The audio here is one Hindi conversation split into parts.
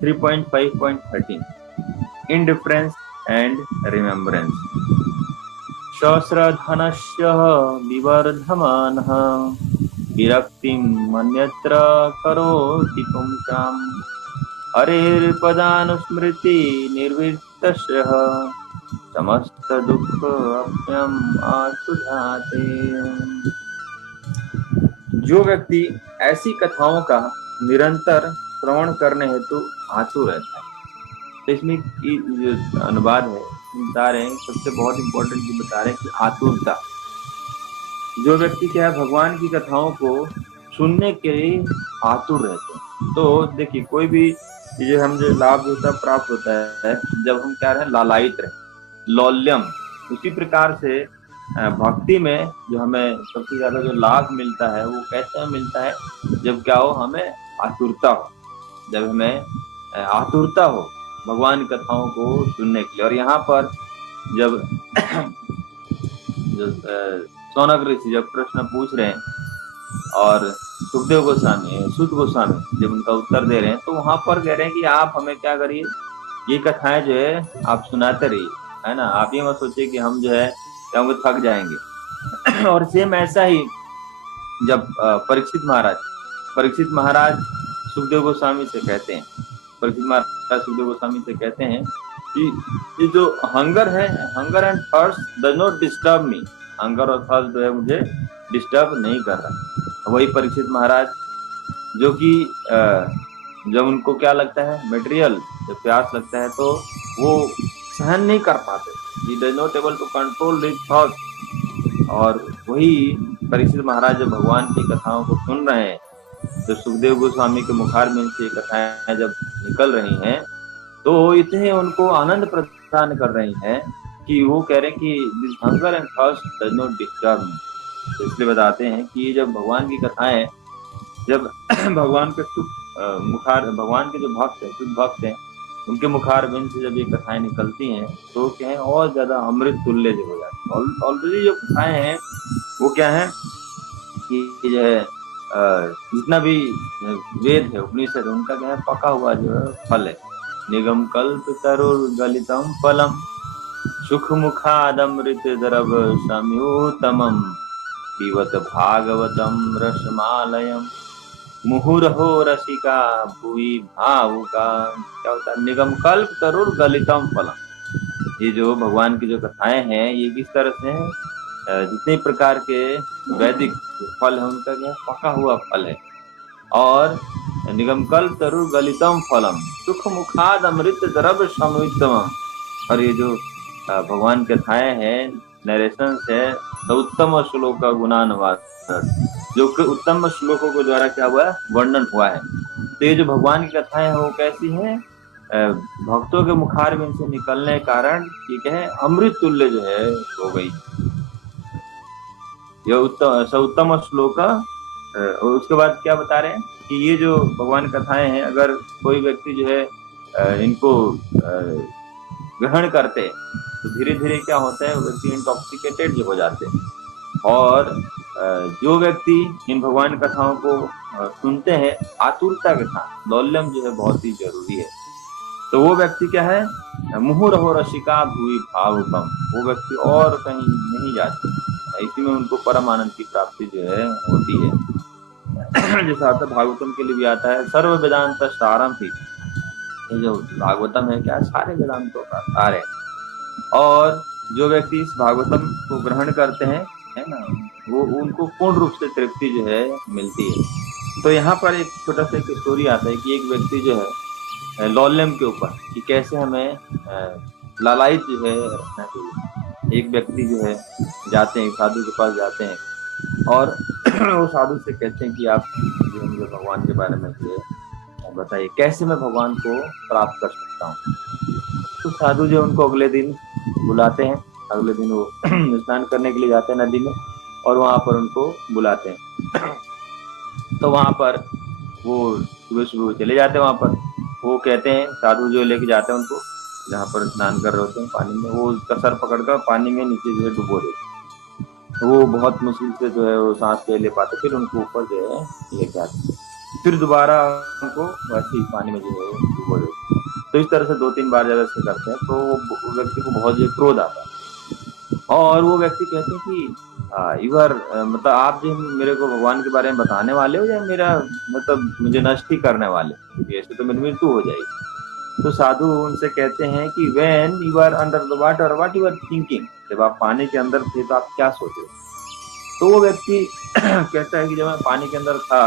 3.5.13 Indifference and remembrance. सहस्रधनस्य विवर्धमानः विरक्तिं मन्यत्र करोति पुंसाम् हरेर्पदानुस्मृति निर्वृत्तस्य समस्त दुख अप्यम आसुधाते। जो व्यक्ति ऐसी कथाओं का निरंतर श्रवण करने हेतु आतुर रहता है, तो इसमें जो अनुवाद है बता रहे हैं, सबसे बहुत इंपॉर्टेंट चीज बता रहे हैं कि आतुरता। जो व्यक्ति क्या है, भगवान की कथाओं को सुनने के लिए आतुर रहते हैं। तो देखिए, कोई भी जो हम जो लाभ होता प्राप्त होता है, जब हम क्या रहे, लालायित रहे, लौल्यम, उसी प्रकार से भक्ति में जो हमें सबसे ज्यादा जो लाभ मिलता है वो कैसे मिलता है, जब क्या हो, हमें आतुरता हो, जब हमें आतुरता हो भगवान की कथाओं को सुनने के लिए। और यहाँ पर जब जो सौनक ऋषि जब प्रश्न पूछ रहे हैं और सुखदेव गोस्वामी, सूत गोस्वामी जब उनका उत्तर दे रहे हैं, तो वहां पर कह रहे हैं कि आप हमें क्या करिए, ये कथाएं जो है आप सुनाते रहिए, है ना, आप ये मत सोचिए कि हम जो है हम थक जाएंगे। और सेम ऐसा ही जब परीक्षित महाराज सुखदेव गोस्वामी से कहते हैं, परीक्षित महाराज सुखदेव गोस्वामी से कहते हैं कि ये जो हंगर है, hunger and thirst does not disturb me, hunger और थर्स्ट जो है मुझे डिस्टर्ब नहीं कर रहा। वही परीक्षित महाराज जो कि जब उनको क्या लगता है, मटेरियल जब प्यास लगता है तो वो सहन नहीं कर पाते, he does not able to control his thoughts। और वही परीक्षित महाराज जब भगवान की कथाओं को सुन रहे हैं, तो सुखदेव गोस्वामी के मुखार में से कथाएं जब निकल रही हैं, तो इतने उनको आनंद प्रदान कर रही हैं कि वो कह रहे हैं कि this hunger and thirst does not disturb me. तो इसलिए बताते हैं कि जब भगवान की कथाएं, जब भगवान के भगवान के जो भक्त हैं, शुद्ध भक्त हैं, उनके मुखार बिंद से जब ये कथाएं निकलती हैं, तो क्या है, और ज्यादा अमृत तुल्य जो हो जाती है। ऑलरेडी जो कथाएं हैं वो क्या है कि जो है जितना भी वेद है, उपनिषद है, उनका क्या है, पका हुआ जो है फल है। निगम कल्प तरुर गलितम फलम सुख मुखादमृत द्रव संयुतमम पिबत भागवतम रसमालयम मुहुरहो रसिका भुवि भावुका। क्या होता है, निगम कल्प तरुर गलितम फलम। ये जो भगवान की जो कथाएं हैं, ये किस तरह से हैं, जितने प्रकार के वैदिक फल है उनका क्या पका हुआ फल है। और निगम कल्प तरुर गलितम फलम सुख मुखाद अमृत द्रव समुतम। और ये जो भगवान कथाएं हैं, नरेशन है, तो उत्तम श्लोक का गुणानुवाद, जो कि उत्तम श्लोकों के द्वारा क्या हुआ है, वर्णन हुआ है। तो ये जो भगवान की कथाएं हैं वो कैसी हैं, भक्तों के मुखारबिंद से निकलने के कारण ये क्या है, अमृत तुल्य जो है हो गई। यह उत्तम श्लोक। और उसके बाद क्या बता रहे हैं कि ये जो भगवान कथाएं हैं, अगर कोई व्यक्ति जो है इनको ग्रहण करते, तो धीरे धीरे क्या होता है, व्यक्ति इंटॉक्सिकेटेड जो हो जाते हैं। और जो व्यक्ति इन भगवान कथाओं को सुनते हैं आतुरता के साथ, लौल्यम जो है बहुत ही जरूरी है, तो वो व्यक्ति क्या है, मुहुरहो रसिका भुवि भावुकम, वो व्यक्ति और कहीं नहीं जाते, इसी में उनको परम आनंद की प्राप्ति जो है होती है। जैसा आता भागवतम के लिए भी आता है, सर्व वेदांत सारम थी। ये जो भागवतम है क्या, सारे वेदांतों का सार है। और जो व्यक्ति इस भागवतम को ग्रहण करते हैं, है ना, वो उनको पूर्ण रूप से तृप्ति जो है मिलती है। तो यहाँ पर एक छोटा सा एक स्टोरी आता है कि एक व्यक्ति जो है लौल्यम के ऊपर, कि कैसे हमें लालायित जो है रखना चाहिए। एक व्यक्ति जो है जाते हैं, साधु के पास जाते हैं, और वो साधु से कहते हैं कि आप जो मुझे भगवान के बारे में बताइए, कैसे मैं भगवान को प्राप्त कर सकता हूँ। तो साधु जो उनको अगले दिन बुलाते हैं, अगले दिन वो स्नान करने के लिए जाते हैं नदी में, और वहां पर उनको बुलाते हैं। तो वहां पर वो सुबह सुबह चले जाते हैं, वहां पर वो कहते हैं, साधु जो लेके जाते हैं उनको जहाँ पर स्नान कर रहे होते हैं पानी में, वो उसका सर पकड़कर पानी में नीचे जो है डुबो देते। तो वो बहुत मुश्किल से जो है वो सांस ले पाते, फिर उनको ऊपर जो है लेके आते, फिर दोबारा उनको वैसे ही पानी में जो है हो जाए। तो इस तरह से 2-3 बार जब ऐसे करते हैं तो वो व्यक्ति को बहुत जो क्रोध आता है और वो व्यक्ति कहते हैं कि यू आर मतलब आप जो मेरे को भगवान के बारे में बताने वाले हो या मेरा मतलब मुझे नष्ट ही करने वाले हो, क्योंकि ऐसे तो मेरी मृत्यु हो जाएगी। तो साधु उनसे कहते हैं कि when you are under the water what you are thinking, जब आप पानी के अंदर थे तो आप क्या सोच रहे थे। तो वो व्यक्ति कहता है कि जब मैं पानी के अंदर था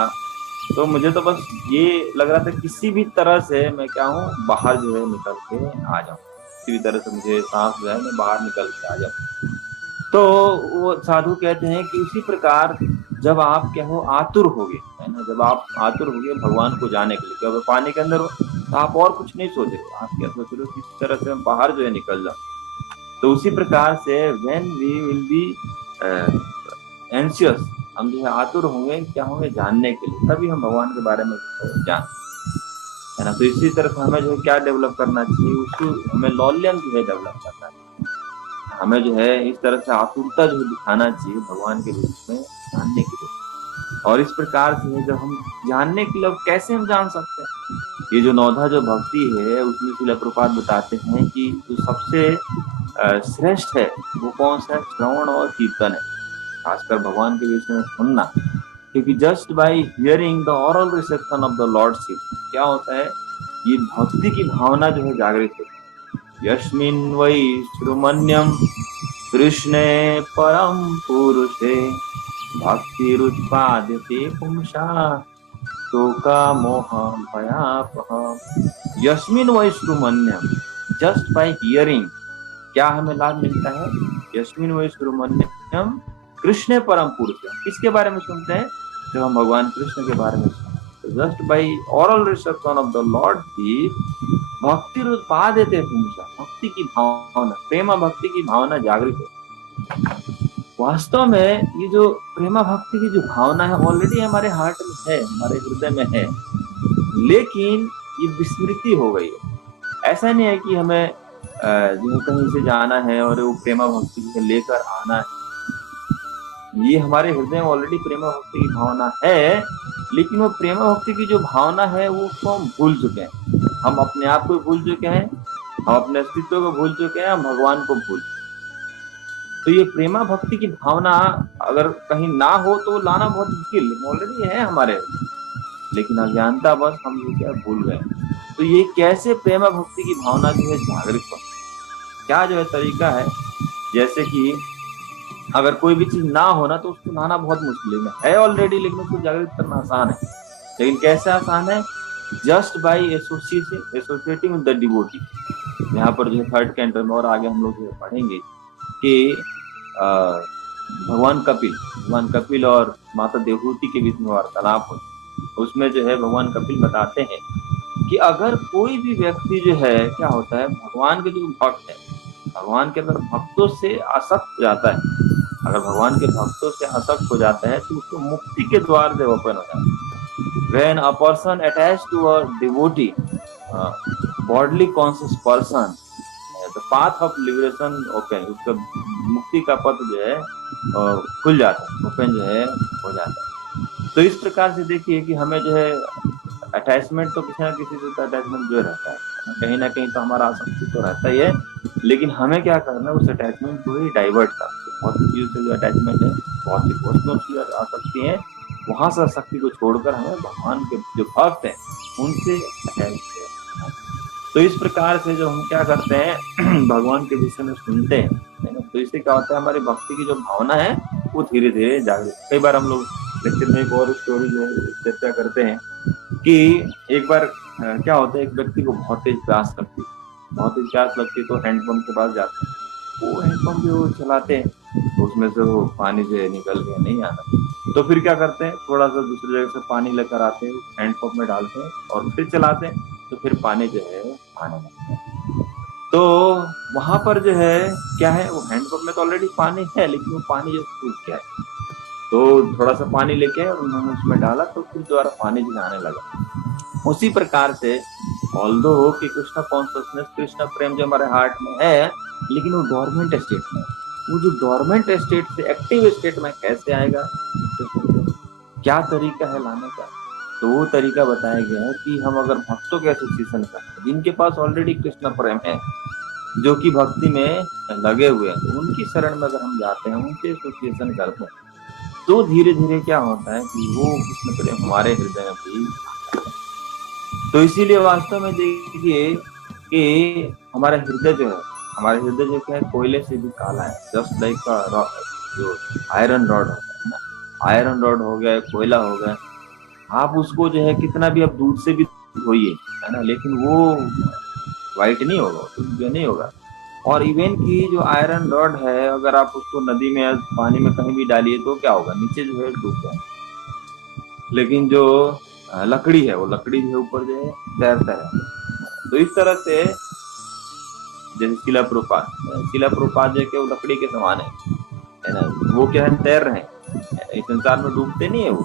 तो मुझे तो बस ये लग रहा था किसी भी तरह से मैं क्या हूँ बाहर जो है निकल के आ जाऊं, किसी भी तरह से मुझे सांस जो है मैं बाहर निकल के आ जाऊं। तो वो साधु कहते हैं कि उसी प्रकार जब आप क्या हो आतुर होगे, है ना, जब आप आतुर होगे भगवान को जाने के लिए, क्या पानी के अंदर हो तो आप और कुछ नहीं सोच रहे हो, आप क्या सोच रहे हो किस तरह से हम बाहर जो है निकल जाओ। तो उसी प्रकार से when we will be anxious, हम जो है आतुर होंगे क्या होंगे जानने के लिए, तभी हम भगवान के बारे में जान, है ना। तो इसी तरह से हमें जो है क्या डेवलप करना चाहिए, उसको हमें लौल्यम जो है डेवलप करना चाहिए। हमें जो है इस तरह से आतुरता जो है दिखाना चाहिए भगवान के रूप में जानने के लिए। और इस प्रकार से जब हम जानने के लिए, अब कैसे हम जान सकते हैं, ये जो नौधा जो भक्ति है उसमें श्रील प्रभुपाद बताते हैं कि जो सबसे श्रेष्ठ है वो कौन सा है, श्रवण और कीर्तन है, खासकर भगवान के विषय में सुनना। क्योंकि just by hearing the aural reception of the lordship क्या होता है, ये भक्ति की भावना जो है जागृत होती है। यस्मिन् वै श्रुमन्यम कृष्णे परम पुरुषे भक्तिरुत्पाद्यते पुंसा शोका मोह भयापहम। यस्मिन् वै श्रुमन्यम, जस्ट बाय हियरिंग क्या हमें लाभ मिलता है, यस्मिन् वै श्रुमन्यम कृष्ण परम पुरुष, किसके बारे में सुनते हैं, जब हम भगवान कृष्ण के बारे में सुनते हैं। तो just by oral reception of the Lord की भक्ति उत्पाद्यते पुंसा, भक्ति की भावना, प्रेमा भक्ति की भावना जागृत है। वास्तव में ये जो प्रेमा भक्ति की जो भावना है ऑलरेडी हमारे हार्ट में है, हमारे हृदय में है, लेकिन ये विस्मृति हो गई है। ऐसा नहीं है कि हमें जो कहीं से जाना है और वो प्रेमा भक्ति को लेकर आना है, ये हमारे हृदय में ऑलरेडी प्रेमा भक्ति की भावना है, लेकिन वो प्रेमा भक्ति की जो भावना है वो उसको हम भूल चुके हैं। हम अपने आप को भूल चुके हैं, हम अपने अस्तित्व को भूल चुके हैं, हम भगवान को भूल। तो ये प्रेमा भक्ति की भावना अगर कहीं ना हो तो लाना बहुत मुश्किल, लेकिन ऑलरेडी है हमारे, लेकिन अज्ञानता बस हम ये क्या भूल गए। तो ये कैसे प्रेमा भक्ति की भावना जो है जागृत हो, क्या जो है तरीका है, जैसे कि अगर कोई भी चीज ना होना तो उसको लाना बहुत मुश्किल है ऑलरेडी, लेकिन उसको जागृत करना आसान है। लेकिन कैसे आसान है, just by associating with the devotee. यहाँ पर जो है थर्ड कैंटो में और आगे हम लोग जो पढ़ेंगे कि भगवान कपिल और माता देवहूति के बीच में वार्तालाप हो, उसमें जो है भगवान कपिल बताते हैं कि अगर कोई भी व्यक्ति जो है क्या होता है, भगवान के जो भक्त है, भगवान के अंदर भक्तों से आसक्त हो जाता है, अगर भगवान के भक्तों से आसक्त हो जाता है तो उसको मुक्ति के द्वार जो ओपन हो जाता है। When a person attached to a devotee, bodily conscious person, the path of liberation open, उसका मुक्ति का पथ जो है खुल जाता है, ओपन जो है हो जाता है। तो इस प्रकार से देखिए कि हमें जो है अटैचमेंट तो किसी ना किसी से अटैचमेंट जो रहता है, कहीं ना कहीं तो हमारा आसक्ति तो रहता ही है, लेकिन हमें क्या करना है उस अटैचमेंट को ही डाइवर्ट करना। बहुत सी चीजों से जो अटैचमेंट है, बहुत सी वस्तुओं से आसक्ति है, वहां से शक्ति को छोड़कर हमें भगवान के जो भक्त हैं उनसे अटैच है। तो इस प्रकार से जो हम क्या करते हैं भगवान के विषय में सुनते हैं, तो इससे क्या होता है, हमारी भक्ति की जो भावना है वो धीरे धीरे जागृत। कई बार हम लोग लेक्चर में एक और स्टोरी जो है चर्चा करते हैं कि एक बार क्या होता है, एक व्यक्ति को बहुत तेज प्यास लगती तो हैंडपंप के पास जाते हैं, वो हैंडपंप जो चलाते हैं तो उसमें से वो पानी जो है निकल के नहीं आता, तो फिर क्या करते हैं, थोड़ा सा दूसरी जगह से पानी लेकर आते हैं, हैंडपंप में डालते हैं और फिर चलाते हैं, तो फिर पानी जो है आने लगता है। तो वहां पर जो है क्या है, वो हैंडपंप में तो ऑलरेडी पानी है, लेकिन वो पानी जो सूख गया है, तो थोड़ा सा पानी लेके उन्होंने उसमें डाला तो फिर दोबारा पानी जो आने लगा। उसी प्रकार से ऑल्दो कि कृष्ण कॉन्शियसनेस, कृष्ण प्रेम जो हमारे हार्ट में है, लेकिन वो डोरमेंट स्टेट में, वो जो डोरमेंट स्टेट से एक्टिव स्टेट में कैसे आएगा, क्या तरीका है लाने का, तो वो तरीका बताया गया है कि हम अगर भक्तों के एसोसिएशन करते हैं जिनके पास ऑलरेडी कृष्ण प्रेम है, जो कि भक्ति में लगे हुए हैं, तो उनकी शरण में अगर हम जाते हैं, उनसे एसोसिएशन करते हैं, तो धीरे धीरे क्या होता है कि वो कृष्ण प्रेम हमारे हृदय में भी। तो इसीलिए वास्तव में देखिए कि हमारा हृदय जो क्या है, कोयले से भी काला है। जस्ट लाइक जो आयरन रॉड होता है ना, आयरन रॉड हो गया, कोयला हो गया, आप उसको जो है कितना भी आप दूध से भी धोइए, है ना, लेकिन वो व्हाइट नहीं होगा, तो नहीं होगा। और इवन की जो आयरन रॉड है, अगर आप उसको नदी में या पानी में कहीं भी डालिए तो क्या होगा, नीचे जो है डूब जाए। लेकिन जो लकड़ी है, वो लकड़ी जो है ऊपर जो है तैरता है। तो इस तरह से जैसे शिला प्रपात जो है कि वो लकड़ी के समान है ना, वो क्या है, तैर रहे हैं इस संसार में, डूबते नहीं है वो,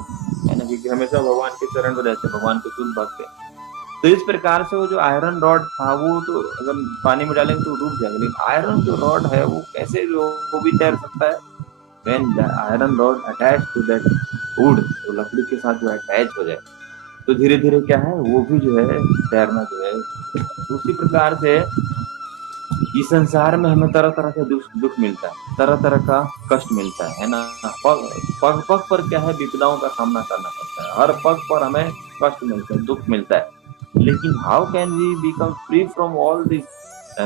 है ना, क्योंकि हमेशा भगवान के चरण में रहते हैं, भगवान को शुद्ध भक्त हैं। तो इस प्रकार से वो जो आयरन रॉड था, वो तो अगर पानी में डालेंगे तो डूब जाएगा, लेकिन आयरन जो रॉड है वो कैसे वो भी तैर सकता है। When the iron rod attach to that wood, तो लकड़ी के साथ जो अटैच हो जाए, तो धीरे धीरे क्या है, वो भी जो है तैरना जो है। उसी प्रकार से इस संसार में हमें तरह तरह का दुख मिलता है, तरह तरह का कष्ट मिलता है ना। पग पग पग पर क्या है, विपदाओं का सामना करना पड़ता है, हर पग पर हमें कष्ट मिलता है, दुख मिलता है। लेकिन how can we become free from all this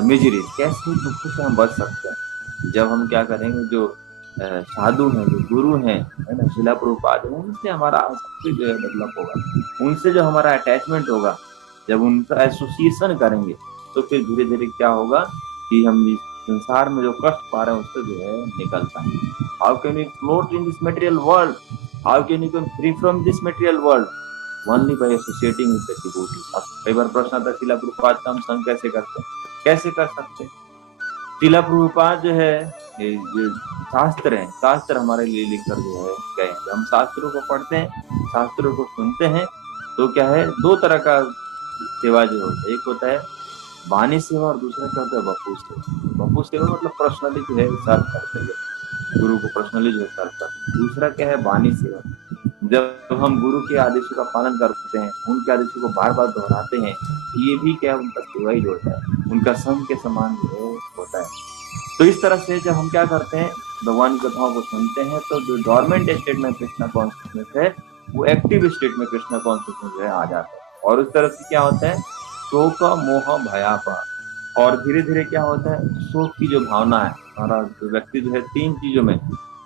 miseries, कैसे दुखों से हम बच सकते हैं। जब हम क्या करेंगे, जो साधु हैं, जो गुरु हैं, है ना, शिला प्रभुपाद है, उनसे हमारा आसक्ति जो है डेवलप होगा, उनसे जो हमारा अटैचमेंट होगा, जब उनका एसोसिएशन करेंगे, तो फिर धीरे धीरे क्या होगा कि हम इस संसार में जो कष्ट पा रहे हैं उससे जो है निकल पाएंगे। How can you float in this material world, how can you can free from this material world, only by associating with the devotee. कई बार प्रश्न आता है, शिला प्रभुपाद का हम संग कैसे करते हैं, कैसे कर सकते हैं। शिला प्रभुपाद जो है, ये जो शास्त्र है, शास्त्र हमारे लिए लिखकर जो है गए हैं, हम शास्त्रों को पढ़ते हैं, शास्त्रों को सुनते हैं, तो क्या है, दो तरह का सेवा जो होता है, एक होता है वाणी सेवा और दूसरा क्या होता है, वपु सेवा। वपु सेवा मतलब पर्सनली जो है सर्व करते हैं, गुरु को पर्सनली जो है सर्व करते हैं। दूसरा क्या है, वाणी सेवा, जब हम गुरु के आदेशों का पालन करते हैं, उनके आदेशों को बार बार दोहराते हैं, ये भी क्या उनका सेवा ही होता है, उनका संग के समान जो है होता है। तो इस तरह से जब हम क्या करते हैं, भगवान की कथाओं को सुनते हैं, तो जो डोरमेंट स्टेट में कृष्णा कॉन्शियसनेस है, वो एक्टिव स्टेट में कृष्णा कॉन्शियसनेस जो है आ जाता है। और उस तरह से क्या होता है, शोक मोह भयापा, और धीरे धीरे क्या होता है, शोक की जो भावना है, हमारा जो व्यक्ति जो है तीन चीजों में,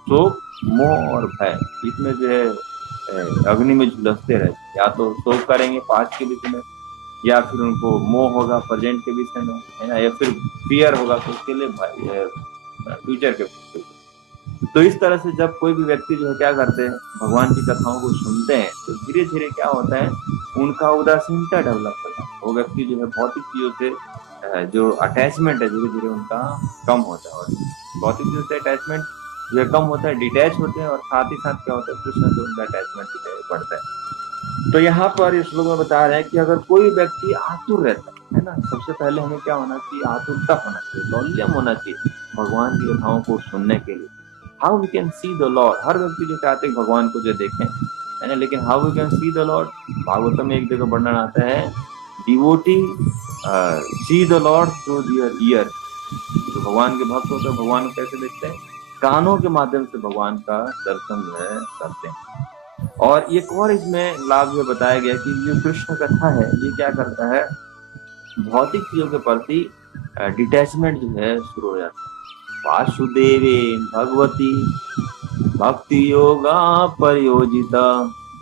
शोक मोह और भय, इसमें जो है अग्नि में झुलसते रहते, या तो शोक करेंगे पास्ट के विषय में, या फिर उनको मोह होगा प्रेजेंट के विषय में, है ना, या फिर फियर होगा तो उसके लिए फ्यूचर के विषय में। तो इस तरह से जब कोई भी व्यक्ति जो है क्या करते हैं, भगवान की कथाओं को सुनते हैं, तो धीरे धीरे क्या होता है, उनका उदासीनता डेवलप होता है। वो व्यक्ति जो है भौतिक चीजों से जो अटैचमेंट है, धीरे धीरे उनका कम होता है, और भौतिक चीजों से अटैचमेंट जो है कम होता है, डिटैच होते हैं, और साथ ही साथ क्या होता है, कृष्ण से उनका अटैचमेंट बढ़ता है। तो यहाँ पर इस श्लोक में बता रहे हैं कि अगर कोई व्यक्ति आतुर रहता है ना, सबसे पहले हमें क्या होना चाहिए, आतुरता होना चाहिए, लौल्यम होना चाहिए भगवान की कथाओं को सुनने के लिए। How we can see the lord, हर व्यक्ति जो चाहते हैं भगवान को जो देखें, है ना, लेकिन how we can see the lord, Bhagavatam में एक जगह वर्णन आता है, devotee see the lord through their ear. जो भगवान के भक्त होते हैं, भगवान को कैसे देखते हैं, कानों के माध्यम से भगवान का दर्शन जो है करते हैं। और एक और इसमें लाभ जो बताया गया कि जो कृष्ण कथा है, ये क्या करता है, भौतिक चीजों के प्रति डिटैचमेंट जो है शुरू हो जाता है। वासुदेवे भगवती भक्ति योगा परियोजिता,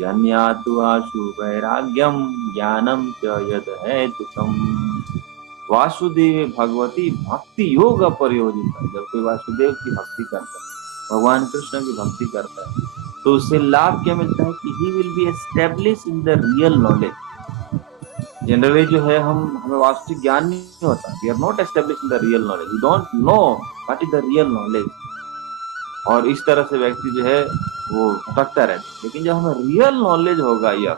जन्यातु आशु वैराग्यम ज्ञानम च यद हेतुकम। वासुदेव भगवती भक्ति योग परियोजिता, जब कोई वासुदेव की भक्ति करता है, भगवान कृष्ण की भक्ति करता है, तो उससे लाभ क्या मिलता है कि he will be establish in the real knowledge. Generally जो है हमें वास्तविक ज्ञान नहीं होता, we are not establish in the real knowledge, we don't know what is the real knowledge. और इस तरह से व्यक्ति जो है वो भटकता रहता है। लेकिन जब हमें रियल नॉलेज होगा, यह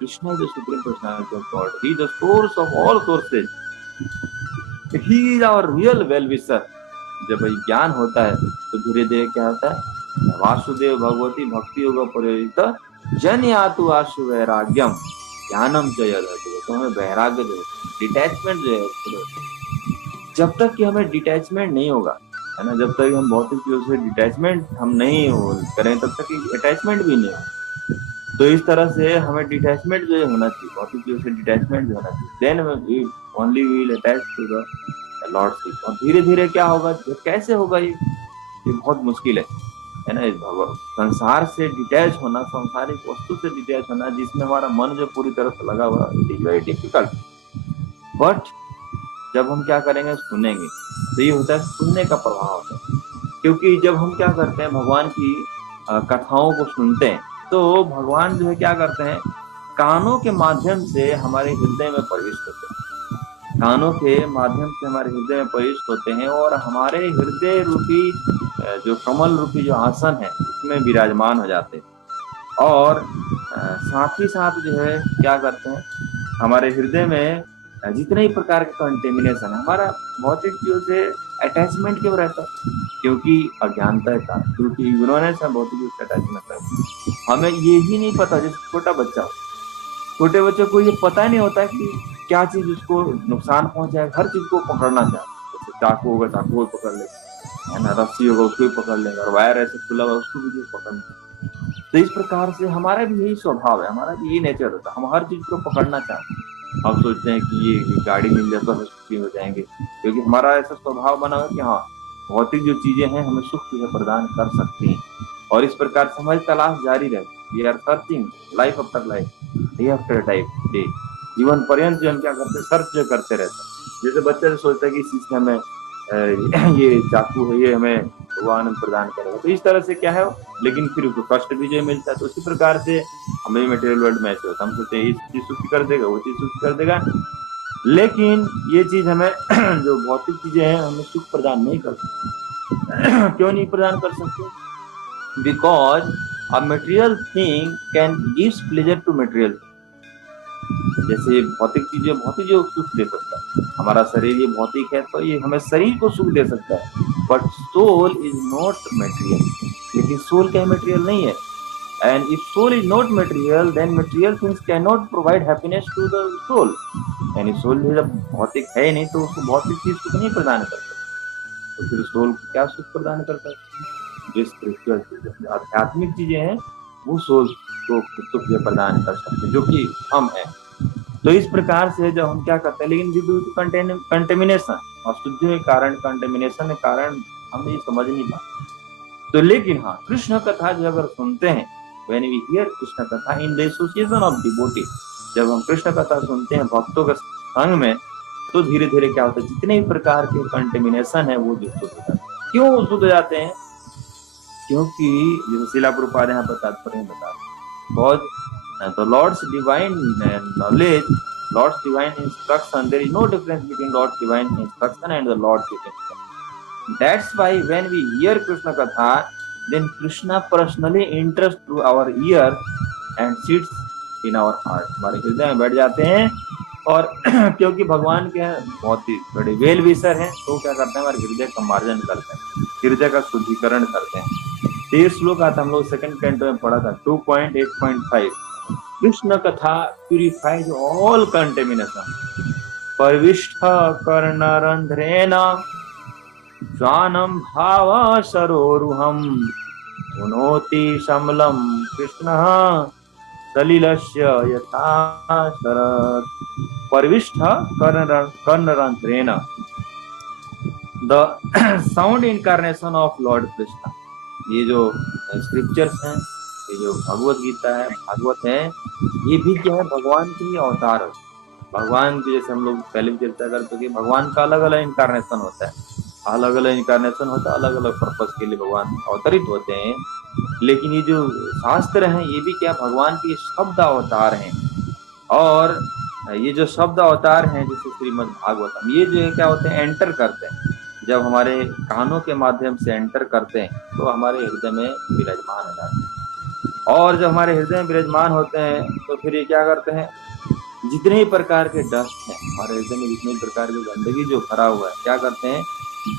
कृष्ण जो supreme personality of God, he the source of all sources, he is our real well wisher. जब ये ज्ञान होता है तो धीरे धीरे क्या होता है, वासुदेव भगवती भक्ति योग परियोजित जन यातु आशु वैराग्यम ज्ञानम च यदति। तो हमें वैराग्य जो डिटैचमेंट जो है, जब तक कि हमें डिटैचमेंट नहीं होगा, है ना, जब तक हम भौतिक चीजों से डिटैचमेंट हम नहीं करें, तब तक अटैचमेंट भी नहीं होगा। तो इस तरह से हमें डिटैचमेंट जो है होना चाहिए, भौतिक चीजों से डिटैचमेंट जो होना चाहिए। Then only we will attach to the lordship. और धीरे धीरे क्या होगा, कैसे होगा ये बहुत मुश्किल है ना। संसार से डिटैच होना, संसारिक वस्तु से डिटैच होना, जिसमें हमारा मन जो पूरी तरह से लगा हुआ, it is very difficult. But जब हम क्या करेंगे, सुनेंगे, तो ये होता है सुनने का प्रभाव होता है। क्योंकि जब हम क्या करते हैं, भगवान की कथाओं को सुनते हैं, तो भगवान जो है क्या करते हैं, कानों के माध्यम से हमारे हृदय में प्रविष्ट होते हैं। कानों के माध्यम से हमारे हृदय में प्रविष्ट होते हैं और हमारे हृदय रूपी जो कमल रूपी जो आसन है, उसमें विराजमान हो जाते हैं। और साथ ही साथ जो है क्या करते हैं, हमारे हृदय में जितने ही प्रकार के कंटेमिनेशन है, हमारा भौतिक चीजों से अटैचमेंट क्यों रहता है, क्योंकि अज्ञानता का, क्योंकि इग्नोरेंस है, भौतिक चीजों से अटैचमेंट रहता है। हमें ये ही नहीं पता, जैसे छोटा बच्चा, छोटे बच्चे को ये पता नहीं होता कि क्या चीज उसको नुकसान पहुंचाएगा, हर चीज को पकड़ना चाहता। जैसे चाकू होगा, चाकू को पकड़ लेगा, है ना, रस्सी होगा उसको भी पकड़ लेगा, और वायर ऐसे खुला हुआ उसको भी पकड़ लेगा। तो इस प्रकार से हमारा भी यही स्वभाव है, हमारा भी यही नेचर होता है, हम हर चीज को पकड़ना चाहते हैं। हम सोचते हैं कि ये गाड़ी मिल जाए तो हम सुखी हो जाएंगे, क्योंकि हमारा ऐसा स्वभाव बना हुआ है कि हाँ, भौतिक जो चीजें हैं हमें सुख प्रदान कर सकती हैं। और इस प्रकार से हमारी तलाश जारी रहती है। We are searching life after life, day after day, जीवन पर्यंत जो हम क्या करते हैं, सर्च जो करते रहते हैं। जैसे बच्चा सोचता है कि इस चीज से हमें ये चाकू है, ये हमें वो आनंद प्रदान करेगा, तो इस तरह से क्या है, लेकिन फिर उसको कष्ट भी जो मिलता है। तो उसी प्रकार से हमें मटेरियल वर्ल्ड में ऐसे होता है, हम सोचते हैं इस चीज सुखी कर देगा, वो चीज सुखी कर देगा, लेकिन ये चीज हमें जो भौतिक चीजें हैं हमें सुख प्रदान नहीं कर सकती। क्यों नहीं प्रदान कर सकते? Because a material thing can gives pleasure to material. जैसे भौतिक चीजें, भौतिक जो सुख दे सकता है, हमारा शरीर ये भौतिक है तो ये हमें शरीर को सुख दे सकता है, but soul is not material. लेकिन सोल क्या मटेरियल नहीं है। And if soul is not material, then material things can not provide happiness to the soul. यानी सोल जब भौतिक है ही नहीं, तो उसको भौतिक चीज सुख नहीं प्रदान कर सकती, तो फिर सोल को क्या सुख प्रदान कर सकती है? जो स्पिरिचुअल चीजें, आध्यात्मिक चीजें हैं, वो सोल को सुख प्रदान कर सकते हैं, जो कि हम हैं। तो इस प्रकार से जब हम क्या करते हैं, लेकिन ड्यू टू कंटेमिनेशन, अशुद्धि के कारण, कंटेमिनेशन के कारण हम ये समझ नहीं पाते। तो लेकिन हाँ, कृष्ण कथा जो अगर सुनते हैं, व्हेन वी हियर कृष्ण कथा in the association of devotee, जब हम कृष्ण कथा सुनते हैं भक्तों के संग में, तो धीरे धीरे क्या होता है, जितने भी प्रकार के कंटेमिनेशन है वो शुद्ध हो जाते हैं। क्यों शुद्ध हो जाते हैं? क्योंकि जैसे शिला प्रभुपाद यहाँ पर तात्पर्य बता रहे, बहुत the Lord's divine knowledge, Lord's divine instruction, there is no difference between Lord's divine instruction and the Lord's instruction. That's why when we hear Krishna Katha, then Krishna personally enters through our ear and sits in our heart. हमारे हृदय में बैठ जाते हैं, और क्योंकि भगवान के बहुत ही बड़े वेल विशर हैं, तो क्या करते हैं, हमारे हृदय का मार्जन करते हैं, हृदय का शुद्धिकरण करते हैं। तो ये श्लोक आता हम लोग सेकंड कैंटो में पढ़ा था, 2.8.5। कृष्ण कथा प्यूरिफाइज ऑल कंटेमिनेशन, प्रविष्ट कर्णरंध्रेण स्वानम भाव सरोरुहम पुनोति समलम कृष्ण सलिलस्य यथा शरद। प्रविष्ट कर्णरंध्रेण, the sound incarnation of lord Krishna. ये जो स्क्रिप्चर्स हैं, ये जो भगवत गीता है, भागवत है, ये भी क्या है, भगवान की अवतार है। भगवान की, जैसे हम लोग पहले भी चर्चा करते हैं, भगवान का अलग अलग इनकारनेशन होता है, अलग अलग इनकारनेशन होता है, अलग अलग पर्पस के लिए भगवान अवतरित होते हैं। लेकिन ये जो शास्त्र हैं, ये भी क्या, भगवान के शब्द अवतार हैं। और ये जो शब्द अवतार हैं, जैसे श्रीमद् भागवतम, ये जो है क्या होते हैं, एंटर करते हैं, जब हमारे कानों के माध्यम से एंटर करते हैं, तो हमारे हृदय में विराजमान हो जाते हैं। और जब हमारे हृदय में विराजमान होते हैं, तो फिर ये क्या करते हैं, जितने ही प्रकार के डस्ट हैं हमारे हृदय में, जितने प्रकार की गंदगी जो भरा हुआ है, क्या करते हैं,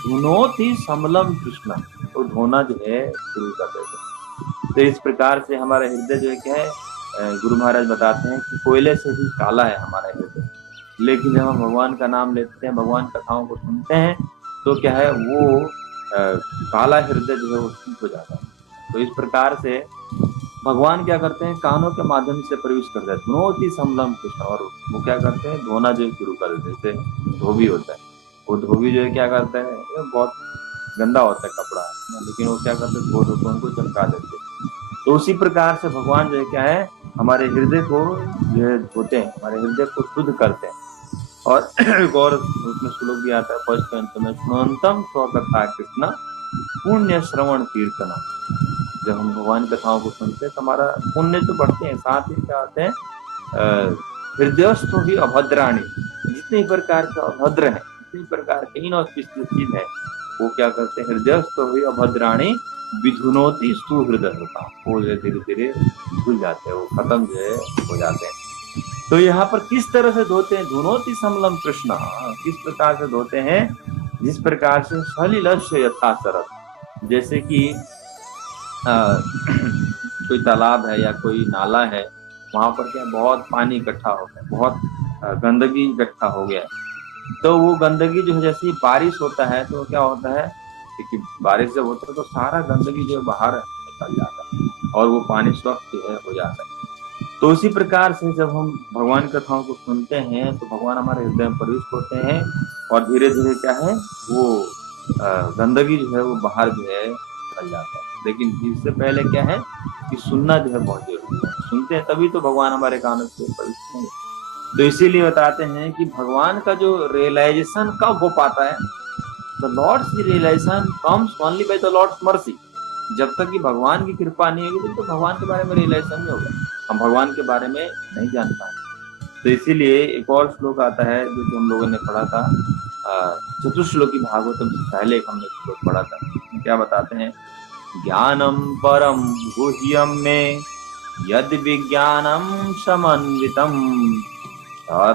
धुनोति समलम कृष्ण, तो धोना जो है शुरू कर देते हैं। तो इस प्रकार से हमारा हृदय जो है क्या है, गुरु महाराज बताते हैं कि कोयले से भी काला है हमारा हृदय, लेकिन जब हम भगवान का नाम लेते हैं, भगवान कथाओं को सुनते हैं, तो क्या है वो काला हृदय जो है वो शुद्ध हो जाता है। तो इस प्रकार से भगवान क्या करते हैं, कानों के माध्यम से प्रवेश करते हैं, धुनोति समलम कृष्ण, और वो क्या करते हैं, धोना जो शुरू कर देते हैं। जैसे धोबी होता है, वो धोबी जो है क्या करता है, ये बहुत गंदा होता है कपड़ा, लेकिन वो क्या करते हैं, धो धो उनको चमका देते हैं। तो उसी प्रकार से भगवान जो है क्या है, हमारे हृदय को जो है धोते हैं, हमारे हृदय को शुद्ध करते हैं। और एक और उसमें श्लोक भी आता है फर्स्ट कैंटो में, स्मरंतम स्वकथा कृष्ण पुण्य श्रवण कीर्तन। जब हम भगवान कथाओं को सुनते हैं तो हमारा पुण्य तो बढ़ते हैं, साथ ही क्या आते हैं, हृदयस्थ भी अभद्राणी, जितने प्रकार के अभद्र है, जितने प्रकार के इनऑस्पिशियस है, वो क्या करते हैं, हृदयस्थ भी अभद्राणी विधुनोति सुहृदय होता, वो जो धीरे धीरे धुल जाते हैं, वो खत्म जो है हो जाते हैं। तो यहाँ पर किस तरह से धोते हैं, धुनोति समलम कृष्ण, किस प्रकार से धोते हैं, जिस प्रकार से सलिलस्य यथा सरत, जैसे कि कोई तालाब है या कोई नाला है, वहां पर क्या बहुत पानी इकट्ठा हो गया, बहुत गंदगी इकट्ठा हो गया, तो वो गंदगी जो है, जैसे ही बारिश होता है तो क्या होता है, क्योंकि बारिश जब होता है तो सारा गंदगी जो है बाहर निकल जाता है और वो पानी स्वच्छ जो है हो जाता है। तो उसी प्रकार से जब हम भगवान कथाओं को सुनते हैं तो भगवान हमारे हृदय में प्रवेश होते हैं और धीरे धीरे क्या है, वो गंदगी जो है वो बाहर जो है निकल जाता है। लेकिन इससे पहले क्या है कि सुनना जो है बहुत जरूरी है, सुनते हैं तभी तो भगवान हमारे कानों से प्रवेश होंगे। तो इसीलिए बताते हैं कि भगवान का जो रियलाइजेशन कब हो पाता है, the lord's realisation comes only by the lord's mercy. जब तक कि भगवान की कृपा नहीं होगी तो भगवान के बारे में रियलाइजेशन नहीं होगा, हम भगवान के बारे में नहीं जान पाएंगे। तो इसीलिए एक और श्लोक आता है जो कि हम लोगों ने पढ़ा था, चतुश्लोकी भागवतम से पहले एक हमने श्लोक पढ़ा था, क्या बताते हैं, ज्ञानम परम गुह्यम में यद विज्ञानम समन्वितम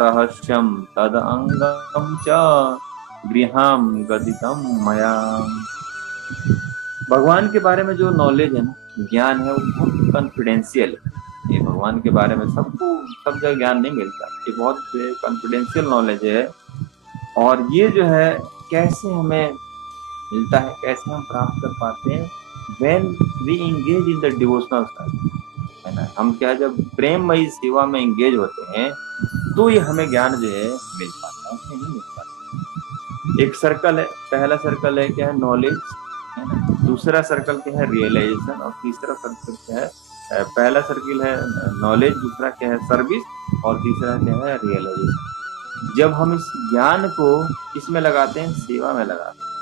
रहस्यम तद अंगम च गृहम गदितम मया। भगवान के बारे में जो नॉलेज है ना, ज्ञान है, वो बहुत कॉन्फिडेंशियल है। ये भगवान के बारे में सबको सब जगह ज्ञान नहीं मिलता, ये बहुत कॉन्फिडेंशियल नॉलेज है। और ये जो है कैसे हमें मिलता है, कैसे हम प्राप्त कर पाते हैं, when we engage in the devotional service, है ना, हम क्या जब प्रेममयी सेवा में एंगेज होते हैं तो ये हमें ज्ञान जो है मिल पाता है, नहीं मिल पाता। एक सर्कल है, पहला सर्कल है क्या है, नॉलेज, है ना, दूसरा सर्कल क्या है, रियलाइजेशन, और तीसरा सर्कल क्या है, पहला सर्किल है नॉलेज, दूसरा क्या है, सर्विस, और तीसरा क्या है, रियलाइजेशन। जब हम इस ज्ञान को किसमें लगाते हैं, सेवा में लगाते हैं,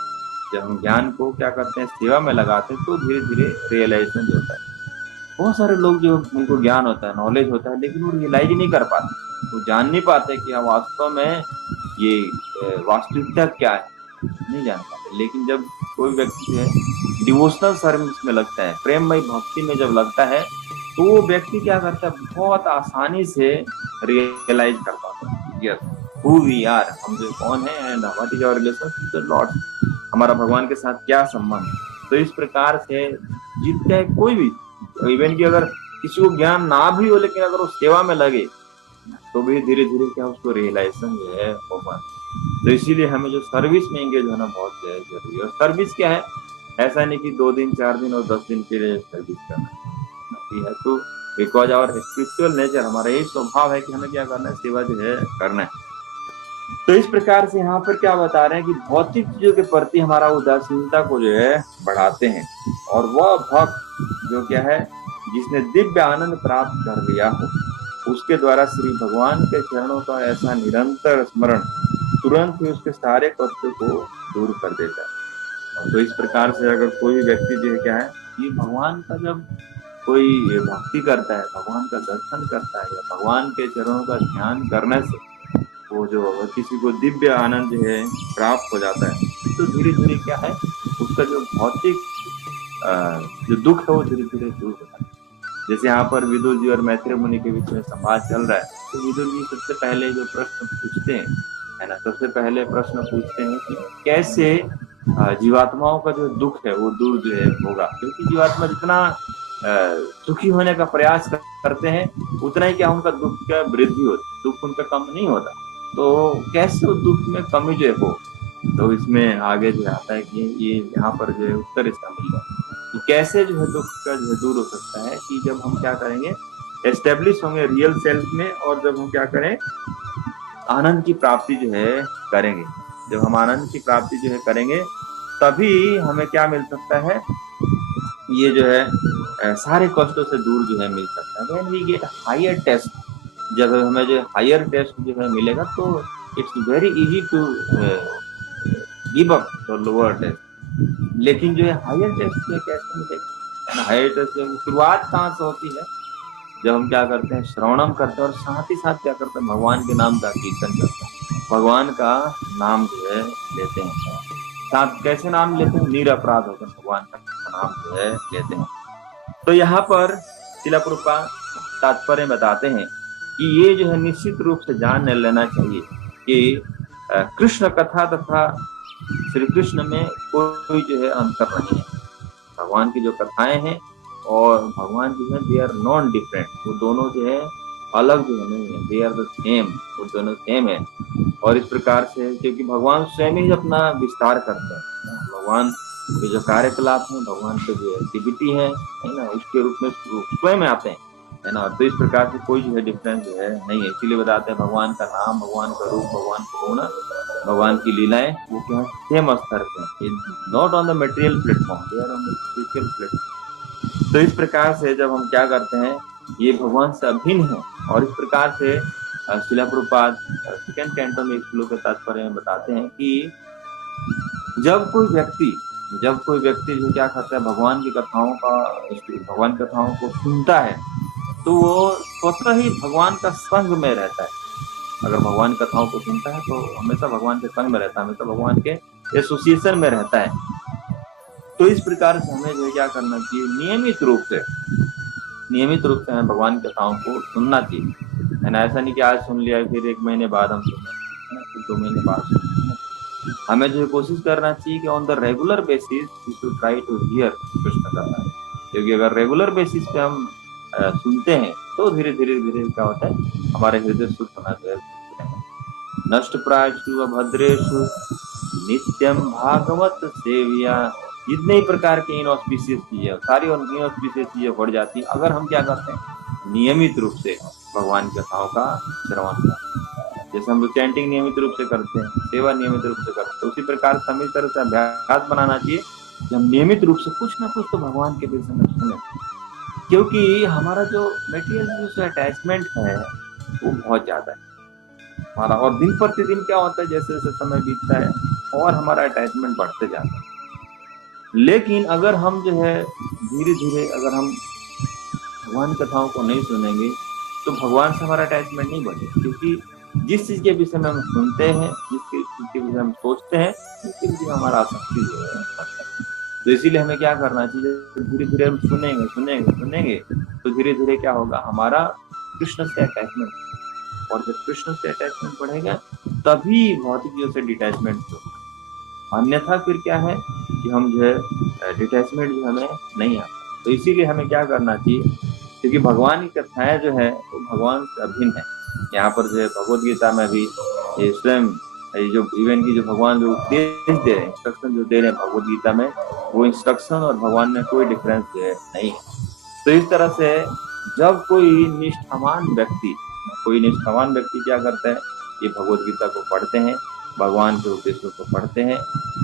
जब हम ज्ञान को क्या करते हैं, सेवा में लगाते हैं, तो धीरे धीरे रियलाइजेशन जो होता है। बहुत सारे लोग जो उनको ज्ञान होता है, नॉलेज होता है, लेकिन वो रियलाइज नहीं कर पाते, वो जान नहीं पाते कि वास्तव में ये वास्तविकता क्या है, नहीं जान पाते। लेकिन जब कोई व्यक्ति जो है डिवोशनल सर्विस में लगता है, प्रेममय भक्ति में जब लगता है, तो वो व्यक्ति क्या करता है, बहुत आसानी से रियलाइज कर पाता है, यस हु वी आर, हम जो कौन है, and what is our relation to the lord, हमारा भगवान के साथ क्या संबंध। तो इस प्रकार से जितने कोई भी, इवन की अगर किसी को ज्ञान ना भी हो, लेकिन अगर वो सेवा में लगे तो भी धीरे धीरे क्या उसको रियलाइजेशन जो है होगा। तो इसीलिए हमें जो सर्विस में एंगेज होना बहुत जरूरी है। और सर्विस क्या है, ऐसा नहीं कि 2 दिन 4 दिन और 10 दिन के लिए सर्विस करना है, तो बिकॉज आवर स्पिरिचुअल नेचर, हमारा यही स्वभाव है कि हमें क्या करना है, सेवा जो है करना है। तो इस प्रकार से यहाँ पर क्या बता रहे हैं कि भौतिक चीजों के प्रति हमारा उदासीनता को जो है बढ़ाते हैं, और वह भक्त जो क्या है, जिसने दिव्य आनंद प्राप्त कर लिया हो, उसके द्वारा श्री भगवान के चरणों का ऐसा निरंतर स्मरण तुरंत ही उसके सारे कष्टों को दूर कर देता है। तो इस प्रकार से अगर कोई व्यक्ति जो है क्या है, ये भगवान का जब कोई भक्ति करता है, भगवान का दर्शन करता है, या भगवान के चरणों का ध्यान करने से वो जो किसी को दिव्य आनंद जो है प्राप्त हो जाता है, तो धीरे धीरे क्या है, उसका जो भौतिक जो दुख है वो धीरे धीरे दूर होता है। जैसे यहाँ पर विदुर जी और मैत्रेय मुनि के बीच में संवाद चल रहा है, तो विदुर जी सबसे पहले जो प्रश्न पूछते हैं, है ना, सबसे पहले प्रश्न पूछते हैं कि कैसे जीवात्माओं का जो दुख है वो दूर जो है होगा, क्योंकि जीवात्मा जितना सुखी होने का प्रयास करते हैं, उतना ही क्या उनका दुख का वृद्धि होती, दुख उनका कम नहीं होता। तो कैसे उस दुख में कमी जो है हो, तो इसमें आगे जो आता है कि ये यहाँ पर जो है उत्तर इसका मिल जाए कि कैसे जो है दुख का जो है दूर हो सकता है, कि जब हम क्या करेंगे, एस्टेब्लिश होंगे रियल सेल्फ में, और जब हम क्या करें, आनंद की प्राप्ति जो है करेंगे। जब हम आनंद की प्राप्ति जो है करेंगे, तभी हमें क्या मिल सकता है, ये जो है सारे कष्टों से दूर जो है मिल सकता है। When we get higher taste, जब हमें जो हायर टेस्ट जो है मिलेगा, तो it's very easy to give up the lower taste. लेकिन जो है हायर टेस्ट जो कैसे मिलेगा, हायर टेस्ट की शुरुआत कहाँ से होती है, जब हम क्या करते हैं, श्रवणम करते हैं, और साथ ही साथ क्या करते हैं, भगवान के नाम का कीर्तन करते हैं, भगवान का नाम जो है लेते हैं। साथ कैसे नाम लेते हैं, निरपराध होकर भगवान का नाम जो है लेते हैं। तो यहाँ पर शिला प्रभुपाद तात्पर्य बताते हैं कि ये जो है निश्चित रूप से जान लेना चाहिए कि कृष्ण कथा तथा श्री कृष्ण में कोई जो है अंतर नहीं है। भगवान की जो कथाएं हैं और भगवान जो है दे आर नॉन डिफरेंट, वो दोनों जो है अलग जो है नहीं है, दे आर द सेम, वो दोनों सेम है। और इस प्रकार से क्योंकि भगवान स्वयं ही अपना विस्तार करते हैं, भगवान के जो कार्यकलाप है, भगवान के जो एक्टिविटी है ना, उसके रूप में स्वयं आते हैं, है ना। तो इस प्रकार से कोई जो है डिफरेंस जो है नहीं है। इसीलिए बताते हैं भगवान का नाम, भगवान का रूप, भगवान का गुण, भगवान की लीलाएं वो क्या है, सेम स्तर पे, not on the material platform, they are on the spiritual platform. तो इस प्रकार से जब हम क्या करते हैं, ये भगवान से अभिन्न है। और इस प्रकार से शिला प्रभुपाद सेकंड कैंटो में इस श्लोक के तात्पर्य में बताते हैं कि जब कोई व्यक्ति जो क्या करता है, भगवान कथाओं को सुनता है, तो वो स्वतः ही भगवान का संग में रहता है। अगर भगवान कथाओं को सुनता है तो हमेशा भगवान के संग में रहता है, हमेशा भगवान के एसोसिएशन में रहता है। तो इस प्रकार से हमें जो क्या करना चाहिए, नियमित रूप से हमें भगवान कथाओं को सुनना चाहिए, है ना। ऐसा नहीं कि आज सुन लिया फिर 1 महीने बाद हम सुने, फिर 2 महीने बाद सुने। हमें जो कोशिश करना चाहिए कि on the regular basis we should try to hear Krishna कथा, क्योंकि अगर रेगुलर बेसिस पे हम सुनते हैं तो धीरे धीरे क्या होता है, हमारे हृदय शुद्ध होना जो है। नष्ट प्रायु अभद्रेशु नित्यम भागवत सेविया, जितने ही प्रकार के इनऑस्पिशियस चीजें, सारी इनऑस्पिशियस चीजें बढ़ जाती है अगर हम क्या करते हैं, नियमित रूप से भगवान की कथाओं का श्रवण करते हैं। जैसे हम लोग चैंटिंग नियमित रूप से करते हैं, सेवा नियमित रूप से करते हैं, उसी प्रकार सभी तरह से अभ्यास बनाना चाहिए कि हम नियमित रूप से कुछ ना कुछ तो भगवान के विषय में सुने। क्योंकि हमारा जो मेटेरियल जो अटैचमेंट है वो बहुत ज्यादा है हमारा, और दिन प्रतिदिन क्या होता है, जैसे जैसे समय बीतता है और हमारा अटैचमेंट बढ़ते जाता है। लेकिन अगर हम जो है धीरे धीरे अगर हम भगवान कथाओं को नहीं सुनेंगे, तो भगवान से हमारा अटैचमेंट नहीं बढ़ेगा। क्योंकि जिस चीज के विषय में हम सुनते हैं, जिस चीज के विषय में हम सोचते हैं, उसके विषय में हमारा आसक्ति जो है बढ़ता है। तो इसीलिए हमें क्या करना चाहिए, धीरे धीरे हम सुनेंगे तो धीरे धीरे क्या होगा, हमारा कृष्ण से अटैचमेंट, और जब कृष्ण से अटैचमेंट बढ़ेगा तभी भौतिक चीजों से डिटैचमेंट होगा। अन्यथा फिर क्या है कि हम जो है डिटैचमेंट जो हमें नहीं आता। तो इसीलिए हमें क्या करना चाहिए, क्योंकि भगवान की कथाएं जो है वो भगवान से अभिन्न है। यहाँ पर जो है भगवत गीता में भी ये स्वयं जो इवन की जो भगवान जो उपदेश दे रहे हैं, इंस्ट्रक्शन जो दे रहे हैं भगवत गीता में, वो इंस्ट्रक्शन और भगवान में कोई डिफरेंस जो है नहीं है। तो इस तरह से जब कोई निष्ठावान व्यक्ति क्या करता है, ये भगवत गीता को पढ़ते हैं, भगवान के उपदेशों को पढ़ते हैं,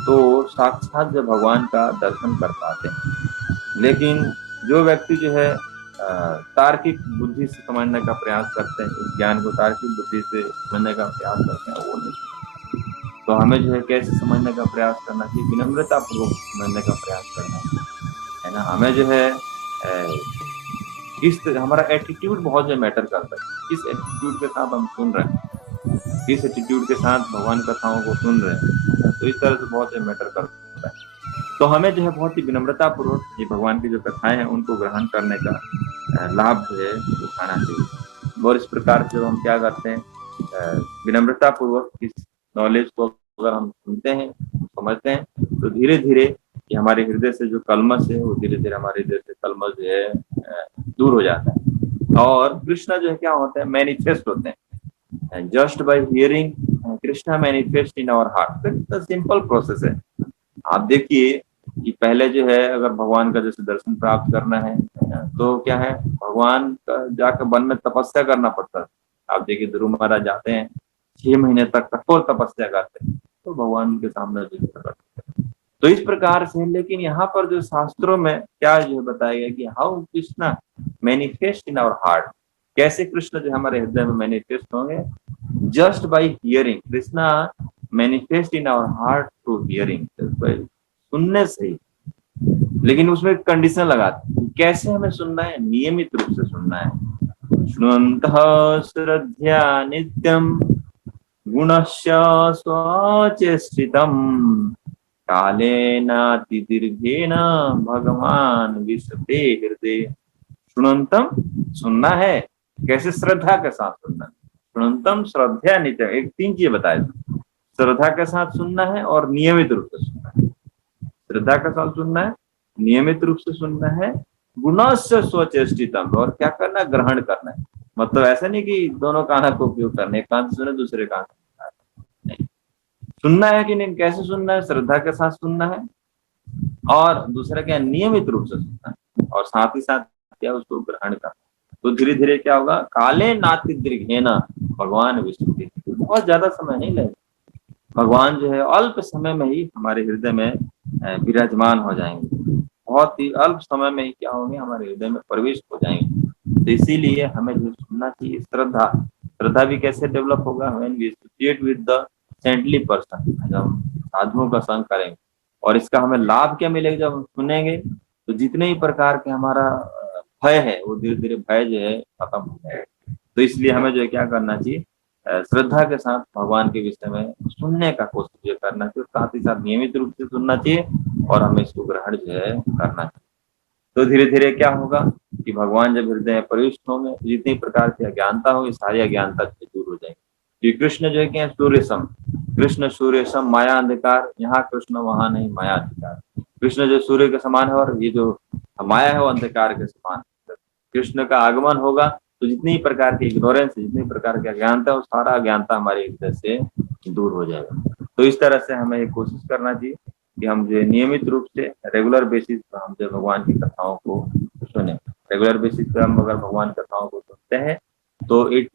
तो साक्षात जब भगवान का दर्शन कर पाते हैं। लेकिन जो व्यक्ति जो है तार्किक बुद्धि से समझने का प्रयास करते हैं, इस ज्ञान को तार्किक बुद्धि से समझने का प्रयास करते हैं, वो नहीं। तो हमें जो है कैसे समझने का प्रयास करना चाहिए, विनम्रता पूर्वक समझने का प्रयास करना है ना। हमें जो है हमारा एटीट्यूड बहुत जो मैटर करता है, किस एटीट्यूड के साथ हम सुन रहे हैं, किस एटीट्यूड के साथ भगवान कथाओं को सुन रहे हैं, तो इस तरह से बहुत जो मैटर करता है। तो हमें जो है बहुत ही विनम्रता पूर्वक ये भगवान की जो कथाएं हैं उनको ग्रहण करने का लाभ जो है उठाना चाहिए। और इस प्रकार से हम क्या करते हैं, विनम्रता पूर्वक इस नॉलेज को अगर हम सुनते हैं, समझते हैं, तो धीरे धीरे कि हमारे हृदय से जो कलमश है वो धीरे धीरे हमारे हृदय से कलमश जो है दूर हो जाता है। और कृष्णा जो है क्या होता है, मैनिफेस्ट होते हैं। Just by hearing Krishna manifest in our heart. तो सिंपल प्रोसेस है। आप देखिए कि पहले जो है अगर भगवान का जैसे दर्शन प्राप्त करना है तो क्या है, भगवान का जाकर वन में तपस्या करना पड़ता है। आप देखिए ध्रुव महाराज जाते हैं 6 महीने तक कठोर तपस्या करते हैं, तो भगवान के सामने जो है तो इस प्रकार से। लेकिन यहाँ पर जो शास्त्रों में क्या जो है बताया गया कि how Krishna manifest in our heart, कैसे कृष्ण जो हमारे हृदय में मैनिफेस्ट होंगे। Just by hearing Krishna manifest in our heart through hearing, सुनने से ही। लेकिन उसमें कंडीशन लगाते हैं, कैसे हमें सुनना है, नियमित रूप से सुनना है। शृण्वन्तः श्रद्धया नित्यम गुणस्य स्वचेष्टितम् कालेनातिदीर्घेन भगवान विशते हृदय। शुणंतम सुनना है, कैसे, श्रद्धा के साथ सुनना है। शुणंतम श्रद्धा नित्य, एक 3 चीजें बताए, श्रद्धा के साथ सुनना है और नियमित रूप से सुनना है। श्रद्धा के साथ सुनना है, नियमित रूप से सुनना है, गुणस्य स्वचेष्टितम, और क्या करना, ग्रहण करना है। मतलब ऐसा नहीं कि दोनों कानों का उपयोग करना है, एक कान से सुने दूसरे कान से नहीं। सुनना है कि नहीं, कैसे सुनना है, श्रद्धा के साथ सुनना है, और दूसरा क्या, नियमित रूप से सुनना है, और साथ ही साथ क्या, उसको ग्रहण करना। तो धीरे धीरे क्या होगा, काले नाति दीर्घेना भगवान विष्णु, बहुत ज्यादा समय नहीं लगेगा, भगवान जो है अल्प समय में ही हमारे हृदय में विराजमान हो जाएंगे। बहुत ही अल्प समय में ही क्या होंगे, हमारे हृदय में प्रवेश हो जाएंगे। तो इसीलिए हमें जो सुनना चाहिए, श्रद्धा। श्रद्धा भी कैसे डेवलप होगा, when we associate with the saintly person, जब हम साधुओं का संग करेंगे। और इसका हमें लाभ क्या मिलेगा, जब हम सुनेंगे तो जितने ही प्रकार के हमारा भय है वो धीरे धीरे भय जो है खत्म हो जाएगा। तो इसलिए हमें जो है क्या करना चाहिए, श्रद्धा के साथ भगवान के विषय में सुनने का कोशिश करना चाहिए, साथ ही साथ नियमित रूप से सुनना चाहिए, और हमें इसको ग्रहण जो है करना चाहिए। तो धीरे धीरे क्या होगा कि भगवान जब हृदय में प्रविष्ट होंगे, जितनी प्रकार की अज्ञानता होगी सारी अज्ञानता दूर हो जाएगी। कृष्ण जो है क्या, सूर्य सम, कृष्ण सूर्य सम माया अंधकार, यहाँ कृष्ण वहां नहीं माया अंधकार। कृष्ण जो सूर्य के समान है, और ये जो माया है वो अंधकार के समान। कृष्ण का आगमन होगा तो जितनी प्रकार की इग्नोरेंस, जितनी प्रकार की अज्ञानता, वो सारा अज्ञानता हमारे हृदय से दूर हो जाएगा। तो इस तरह से हमें एक कोशिश करना चाहिए कि हम जो नियमित रूप से रेगुलर बेसिस पर हम जो भगवान की कथाओं को सुने। रेगुलर बेसिस पर हम अगर भगवान कथाओं को सुनते हैं तो इट